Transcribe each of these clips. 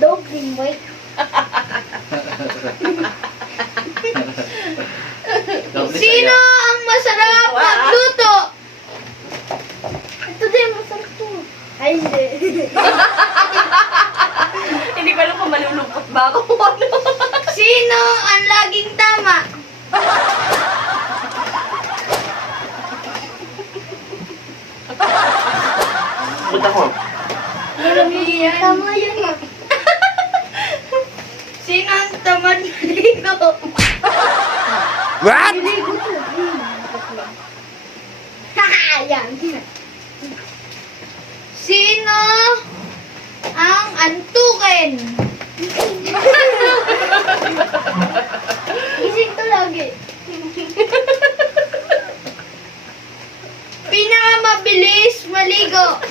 hotdog, cream white. Sino ang masarap magluto? Ito din, masarap to. Ay, hindi. Hindi ko alam kung malulungkot ba ako o ano. Sino ang laging tama? Ba't ako? Tama yun. Sino ang tamad maligo? What? Ligo to. Haha, yan. Sino ang antukin? Gising to lagi. Pinakamabilis maligo.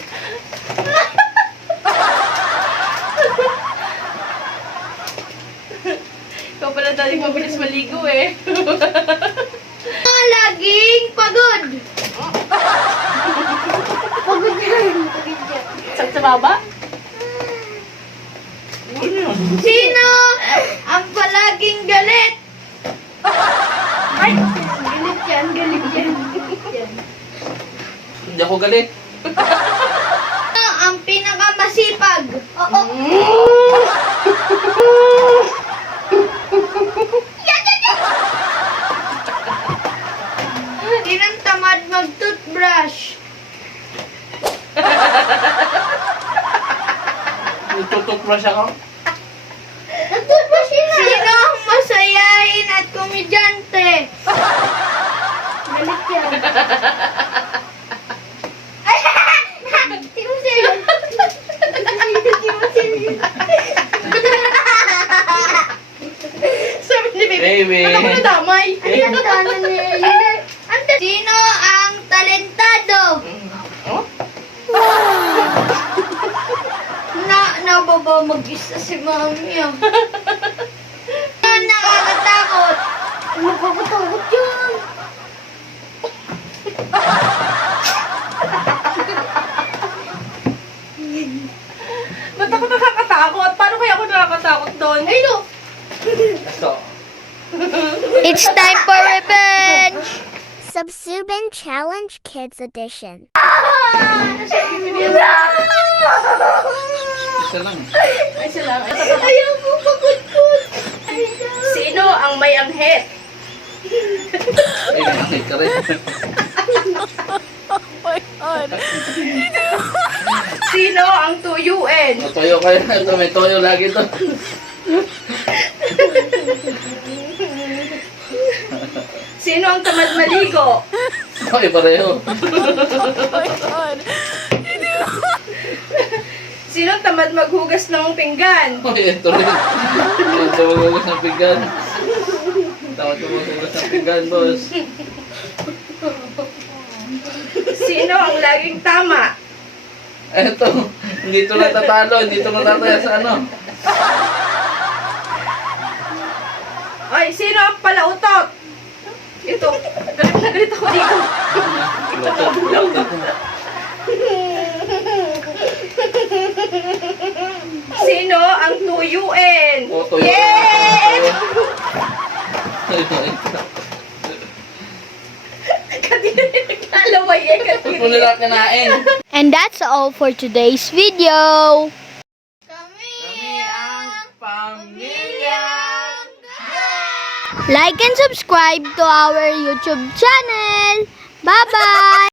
Ikaw pala dali mabilis maligo eh. Sino laging pagod? Pagod yan. Pagod yan. Sakit sa baba? Sino ang palaging galit? Ay! Galit yan, galit yan. Galit yan. Hindi ako galit. Sino ang pinakamasipag? Oo. Sino ang tamad mag-toothbrush? Nagtututbrush ako. Nagtutbrush yun. Sino ang masayain at komedyante? Galit yan. Ay, Timusil. Timusil. Sabi ni Baby. Baby. Ba't ako nadamay? Ang tanda niya yun. Sino ang talentado? Oh? Nababa mag-isa si mami ah. Sino ang nakakatakot? Nakakatakot yun. Ba't ako nakakatakot? Paano kaya ako nakakatakot doon? Ay, no. Ito. It's time for revenge! Subsuban Challenge Kids Edition. Isa lang. Ay, sila. Ayaw mo pagod-pod. Sino ang may anghet? Ay, nakakit ka rin. Sino ang tuyuin? Toyo kayo. Ito, may toyo lagi to. Sino ang tamad maligo? Okay, pareho. Sino ang tamad maghugas ng pinggan? Okay, ito rin. Ito magugas ng pinggan. Tawad ko magugas ng pinggan, boss. Sino ang laging tama? Eto, hindi ito natatalo. Hindi ito natataya sa ano. Ay, sino ang palautot? Ito, galit na galit ako dito. Laptop, laptop. Sino ang tuyuin? O, toyo. Yay! Kadiri naglalaway eh, Ba't mo kadiri. nila kinain? And that's all for today's video. Kami ang pamilya. Like and subscribe to our YouTube channel. Bye-bye!